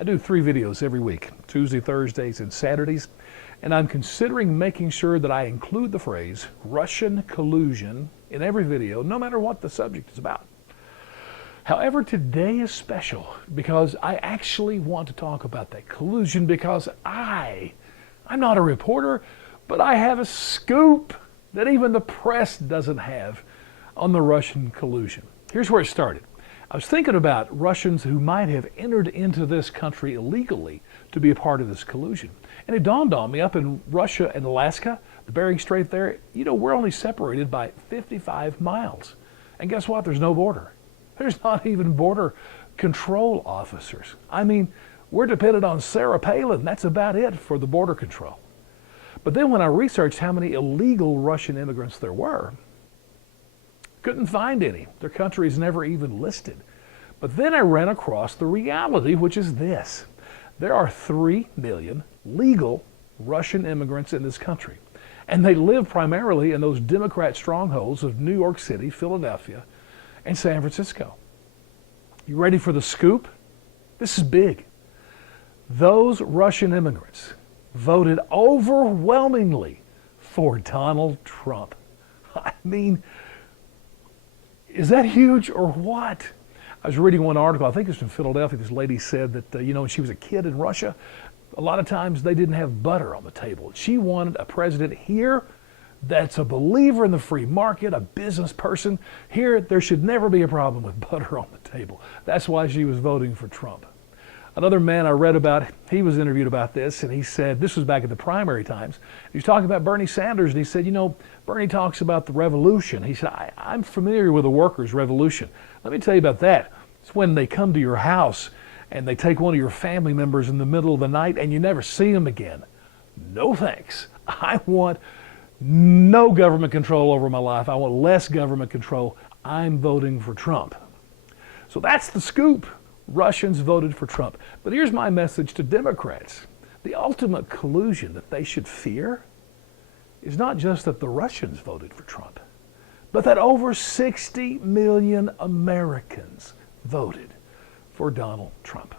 I do 3 videos every week, Tuesday, Thursdays, and Saturdays, and I'm considering making sure that I include the phrase Russian collusion in every video, no matter what the subject is about. However, today is special because I actually want to talk about that collusion because I'm not a reporter, but I have a scoop that even the press doesn't have on the Russian collusion. Here's where it started. I was thinking about Russians who might have entered into this country illegally to be a part of this collusion. And it dawned on me, up in Russia and Alaska, the Bering Strait there, we're only separated by 55 miles. And guess what? There's no border. There's not even border control officers. I mean, we're dependent on Sarah Palin. That's about it for the border control. But then when I researched how many illegal Russian immigrants there were, couldn't find any. Their country is never even listed. But then I ran across the reality, which is this. There are 3 million legal Russian immigrants in this country. And they live primarily in those Democrat strongholds of New York City, Philadelphia, and San Francisco. You ready for the scoop? This is big. Those Russian immigrants voted overwhelmingly for Donald Trump. I mean, is that huge or what? I was reading one article, I think it's in Philadelphia, this lady said that, when she was a kid in Russia, a lot of times they didn't have butter on the table. She wanted a president here that's a believer in the free market, a business person. Here, there should never be a problem with butter on the table. That's why she was voting for Trump. Another man I read about, he was interviewed about this, and he said, this was back in the primary times, he was talking about Bernie Sanders, and he said, Bernie talks about the revolution. He said, I'm familiar with the workers' revolution. Let me tell you about that. It's when they come to your house and they take one of your family members in the middle of the night and you never see them again. No thanks. I want no government control over my life. I want less government control. I'm voting for Trump. So that's the scoop. Russians voted for Trump. But here's my message to Democrats. The ultimate collusion that they should fear is not just that the Russians voted for Trump, but that over 60 million Americans voted for Donald Trump.